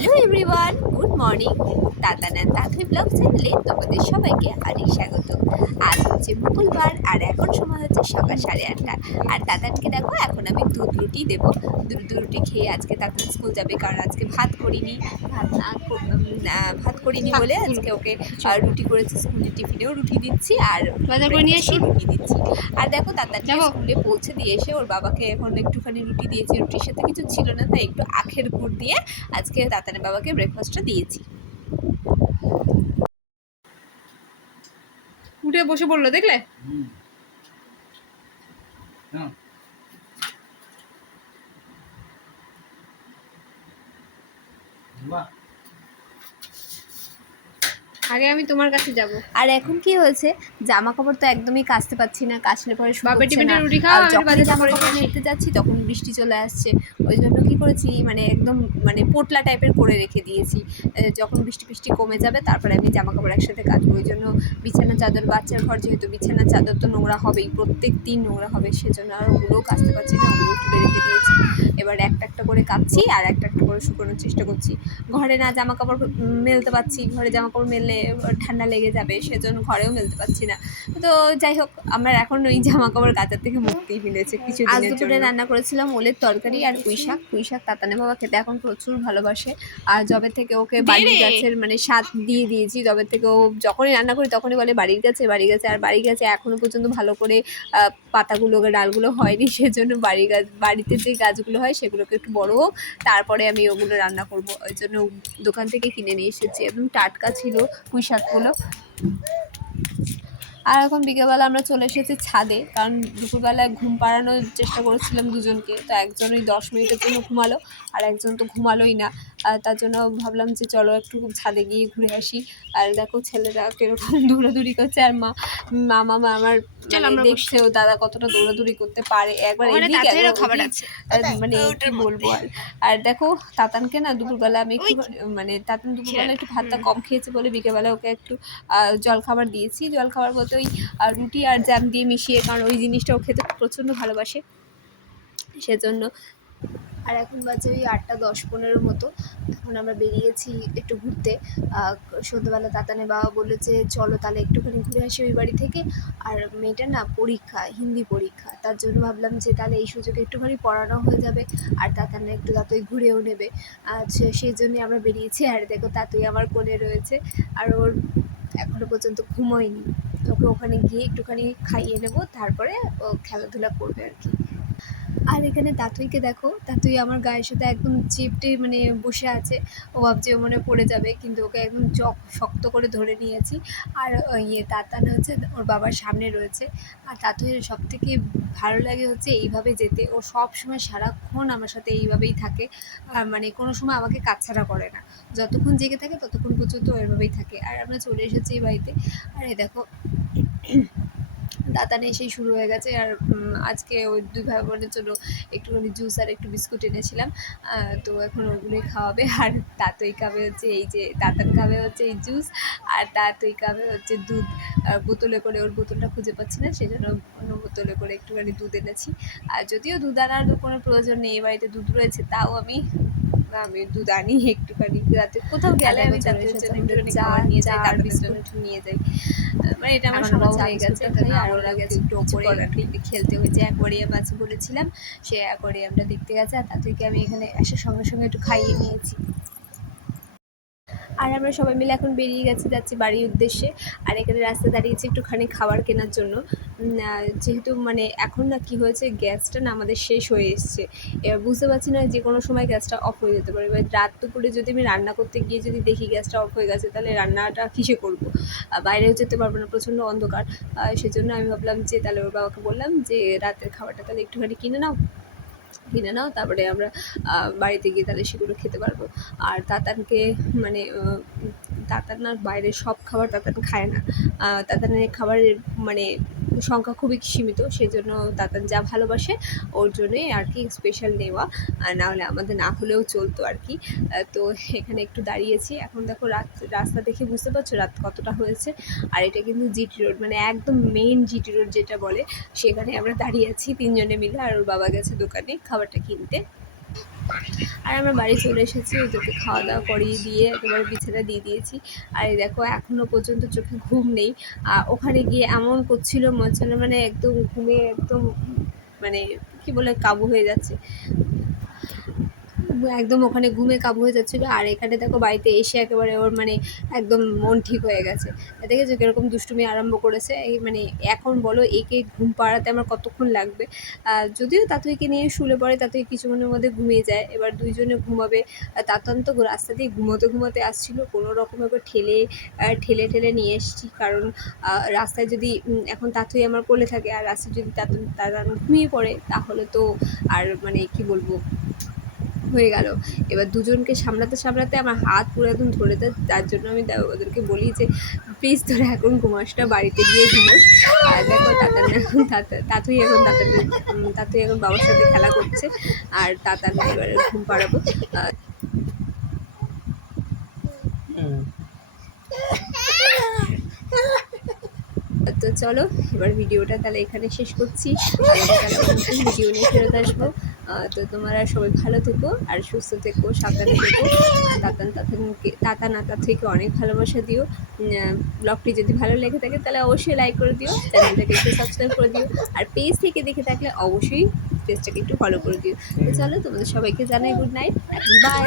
Hello everyone, good morning. Tatan and Tathui blog চ্যানেলে তোমাদের সবাইকে অনেক স্বাগত। আজ হচ্ছে মঙ্গলবার আর এখন সময় হচ্ছে সকাল 8:30। আর তাতানকে দেখো, এখন আমি দুধ রুটি দেবো। দুধ রুটি খেয়ে আজকে তাতান স্কুল যাবে, কারণ আজকে ভাত করিনি। ভাত করিনি বলে আজকে ওকে রুটি করেছি। স্কুলে টিফিনেও রুটি দিচ্ছি আর রুটি দিচ্ছি। আর দেখো, তাতানকে স্কুলে পৌঁছে দিয়ে এসে ওর বাবাকে এখন একটুখানি রুটি দিয়েছি। রুটির সাথে কিছু ছিল না, তাই একটু আখের গুড় দিয়ে আজকে তাতানের বাবাকে ব্রেকফাস্টটা দিয়েছি। উঠে বসে পড়লো, দেখলে? আগে আমি তোমার কাছে যাব। আর এখন কি হয়েছে, জামা কাপড় তো একদমই কাচতে পারছি না, কাচলে পরে শুকোচ্ছে না। রুটি খাও, আমি যখন বাজার জামা করে কাপড় আসি। নিতে যাচ্ছি তখন বৃষ্টি চলে আসছে। ওই জন্য কি করেছি, মানে একদম পোটলা টাইপের করে রেখে দিয়েছি। যখন বৃষ্টি কমে যাবে তারপরে আমি জামা কাপড় একসাথে কাচবো। ওই জন্য বিছানা চাদর, বাচ্চার ঘর যেহেতু, বিছানা চাদর তো নোংরা হবেই, প্রত্যেক দিন নোংরা হবে, সেজন্য আর ওগুলোও কাচতে পারছি না, ওগুলো তুলে রেখে দিয়েছি। এবার একটা একটা করে কাচ্ছি আর একটা একটা করে শুকোনোর চেষ্টা করছি। ঘরে না জামা কাপড় মেলতে পারছি, ঘরে জামা কাপড় মেললে ঠান্ডা লেগে যাবে, সেজন্য ঘরেও মেলতে পারছি না। তো যাই হোক, আমার এখন ওই জামা কাপড় কাচার থেকে মুক্তিই মিলেছে কিছু দিনের জন্য। আজ দুপুরে রান্না করেছিলাম ওলের তরকারি আর পুঁই শাক। তাতানের বাবা খেতে এখন প্রচুর ভালোবাসে। আর যবে থেকে ওকে বাড়ির গাছের স্বাদ দিয়ে দিয়েছি, যবে থেকে ও যখনই রান্না করি তখনই বলে বাড়ির গাছে। আর বাড়ির গাছে এখনো পর্যন্ত ভালো করে পাতাগুলো, ডালগুলো হয়নি, সেজন্য বাড়িতে যে গাছগুলো হয় সেগুলোকে একটু বড় হোক, তারপরে আমি ওগুলো রান্না করব। ওই জন্য দোকান থেকে কিনে নিয়ে এসেছি, একদম টাটকা ছিল পুঁই শাকগুলো। আর এখন বিকেলবেলা আমরা চলে এসেছি ছাদে, কারণ দুপুরবেলায় ঘুম পাড়ানোর চেষ্টা করেছিলাম দুজনকে, তো একজন ওই 10 মিনিটের জন্য ঘুমালো আর একজন তো ঘুমালোই না। তার জন্য ভাবলাম যে চলো একটু ছাদে গিয়ে ঘুরে আসি। আর দেখো ছেলেরা কীরকম দৌড়াদৌড়ি করছে, আর মামা আমার দেখছে ও দাদা কতটা দৌড়াদৌড়ি করতে পারে, একবার খাবার আছে, কি বলবো। আর দেখো, তাতানকে না দুপুরবেলা আমি একটু তাতান দুপুরবেলা একটু ভাতটা কম খেয়েছে বলে বিকেলবেলা ওকে একটু জলখাবার দিয়েছি। জলখাবার বলতে ওই রুটি আর জ্যাম দিয়ে মিশিয়ে, কারণ ওই জিনিসটা ও খেতে প্রচণ্ড ভালোবাসে, সেজন্য। আর এখন বাজে ওই 8:10-15 মতো। এখন আমরা বেরিয়েছি একটু ঘুরতে। সন্ধ্যেবেলা তাতানের বাবা বললো যে চলো তাহলে একটুখানি ঘুরে আসি ওই বাড়ি থেকে। আর মেয়েটার না পরীক্ষা, হিন্দি পরীক্ষা, তার জন্য ভাবলাম যে তাহলে এই সুযোগে একটুখানি পড়ানো হয়ে যাবে আর তাতানে একটু তাতই ঘুরেও নেবে। সেই জন্যই আমরা বেরিয়েছি। আর দেখো, তাতই আমার কোলে রয়েছে আর ওর এখনও পর্যন্ত ঘুমোয়নি। ওকে ওখানে গিয়ে একটুখানি খাইয়ে নেবো, তারপরে ও খেলাধুলা করবে আর কি। আর এখানে তাতুইকে দেখো, তাতুই আমার গায়ের সাথে একদম চেপটে বসে আছে। ও ভাবছে ও মনে পড়ে যাবে, কিন্তু ওকে একদম শক্ত করে ধরে নিয়েছি। আর তাতান হচ্ছে ওর বাবার সামনে রয়েছে। আর তাতুইয়ের সবথেকে ভালো লাগে হচ্ছে এইভাবে যেতে। ও সব সময় সারাক্ষণ আমার সাথে এইভাবেই থাকে। আর কোনো সময় আমাকে কাছছাড়া করে না, যতক্ষণ জেগে থাকে ততক্ষণ পর্যন্ত এভাবেই থাকে। আর আমরা চলে এসেছি এই বাড়িতে। আর এই দেখো, দাতান এসেই শুরু হয়ে গেছে। আর আজকে ওই 2 ভাই বোনের জন্য একটুখানি জুস আর একটু বিস্কুট এনেছিলাম, তো এখন ওগুলোই খাওয়াবে। আর তাতই খাবে হচ্ছে এই যে, তাতান খাবে হচ্ছে এই জুস, আর তাতই খাবে হচ্ছে দুধ। বোতলে করে, ওর বোতলটা খুঁজে পাচ্ছি না, সেই জন্য অন্য বোতলে করে একটুখানি দুধ এনেছি। আর যদিও দুধ আনার কোনো প্রয়োজন নেই, এ বাড়িতে দুধ রয়েছে, তাও আমি দুধ আনি একটুখানি, যাতে কোথাও গেলে আমি তাদের জন্য একটুখানি খাবার নিয়ে যাই, তার বিস্কুট নিয়ে যাই। এটা আমার স্বভাব হয়ে গেছে। আর ওরা গেছে একটু ওপরে খেলতে হয়েছে। অ্যাকোয়ারিয়াম আছে বলেছিলাম, সে অ্যাকোয়ারিয়ামটা দেখতে গেছে। আর তাদেরকে আমি এখানে আসার সঙ্গে সঙ্গে একটু খাইয়ে নিয়েছি। আর আমরা সবাই মিলে এখন বেরিয়ে যাচ্ছি বাড়ির উদ্দেশ্যে। আর এখানে রাস্তায় দাঁড়িয়েছি একটুখানি খাবার কেনার জন্য। যেহেতু এখন না কি হয়েছে, গ্যাসটা না আমাদের শেষ হয়ে এসছে। এবার বুঝতে পারছি না, যে কোনো সময় গ্যাসটা অফ হয়ে যেতে পারে। এবার রাত দুপুরে যদি আমি রান্না করতে গিয়ে যদি দেখি গ্যাসটা অফ হয়ে গেছে, তাহলে রান্নাটা কিসে করবো? বাইরেও যেতে পারবো না, প্রচণ্ড অন্ধকার। সেজন্য আমি ভাবলাম যে তাহলে ওর বাবাকে বললাম যে রাতের খাবারটা তাহলে একটুখানি কিনে নাও, তারপরে আমরা বাড়িতে গিয়ে তাহলে সেগুলো খেতে পারবো। আর তাতানকে তাতান না বাইরের সব খাবার তাতান খায় না। তাতানের খাবারের সংখ্যা খুবই সীমিত, সেজন্য তাতান যা ভালোবাসে ওর জন্যই আর কি স্পেশাল নেওয়া, আর নাহলে আমাদের না হলেও চলতো আর কি। তো এখানে একটু দাঁড়িয়েছি। এখন দেখো, রাস্তা দেখে বুঝতে পারছো রাত কতটা হয়েছে। আর এটা কিন্তু জিটি রোড, একদম মেইন জিটি রোড যেটা বলে, সেখানে আমরা দাঁড়িয়ে আছি 3 জনে মিলে। আর ওর বাবা গেছে দোকানে খাবারটা কিনতে। আর আমরা বাড়ি চলে এসেছি, ওদেরকে খাওয়া দাওয়া করিয়ে দিয়ে একেবারে বিছানা দিয়ে দিয়েছি। আর এই দেখো এখনও পর্যন্ত চোখে ঘুম নেই। ওখানে গিয়ে এমন করছিল মনে হচ্ছে না মানে একদম ঘুমে একদম মানে কি বলে কাবু হয়ে যাচ্ছে, একদম ওখানে ঘুমে কাবু হয়ে যাচ্ছিলো। আর এখানে দেখো বাড়িতে এসে একেবারে ওর মানে একদম মন ঠিক হয়ে গেছে। দেখেছো কিরকম দুষ্টুমি আরম্ভ করেছে। এই মানে এখন বলো একে ঘুম পাড়াতে আমার কতক্ষণ লাগবে। যদিও তাতুইকে নিয়ে শুলে পড়ে, তাতুই কিছুক্ষণের মধ্যে ঘুমিয়ে যায়। এবার দুইজনে ঘুমাবে। তাতান তো রাস্তা দিয়ে ঘুমোতে আসছিলো, কোনো রকমভাবে ঠেলে ঠেলে নিয়ে এসেছি। কারণ রাস্তায় যদি এখন তাতুই আমার কোলে থাকে আর রাস্তায় যদি তাতান ঘুমিয়ে পড়ে তাহলে তো আর মানে কি বলবো হয়ে গেল। এবার দুজনকে সামলাতে আমার হাত পুরো একদম ধরে দেয়। তার জন্য আমি ওদেরকে বলি যে প্লিজ তোরা এখন ঘুমাস না, বাড়িতে গিয়ে ঘুমোস। আর দেখো তাতুই এখন বাবার সাথে খেলা করছে। আর তাতান এবার ঘুম পাড়াবো। তো চলো এবার ভিডিওটা তাহলে এখানে শেষ করছি। তাহলে নতুন ভিডিও নিয়ে ফেরত আসবো। তো তোমরা সবাই ভালো থেকো আর সুস্থ থেকো, সাবধানে থেকো। তাতান থেকে অনেক ভালোবাসা দিও। ব্লগটি যদি ভালো লেগে থাকে তাহলে অবশ্যই লাইক করে দিও, চ্যানেলটাকে একটু সাবস্ক্রাইব করে দিও। আর পেজ থেকে দেখে থাকলে অবশ্যই পেজটাকে একটু ফলো করে দিও। তো চলো তোমাদের সবাইকে জানাই গুড নাইট, এখন বাই।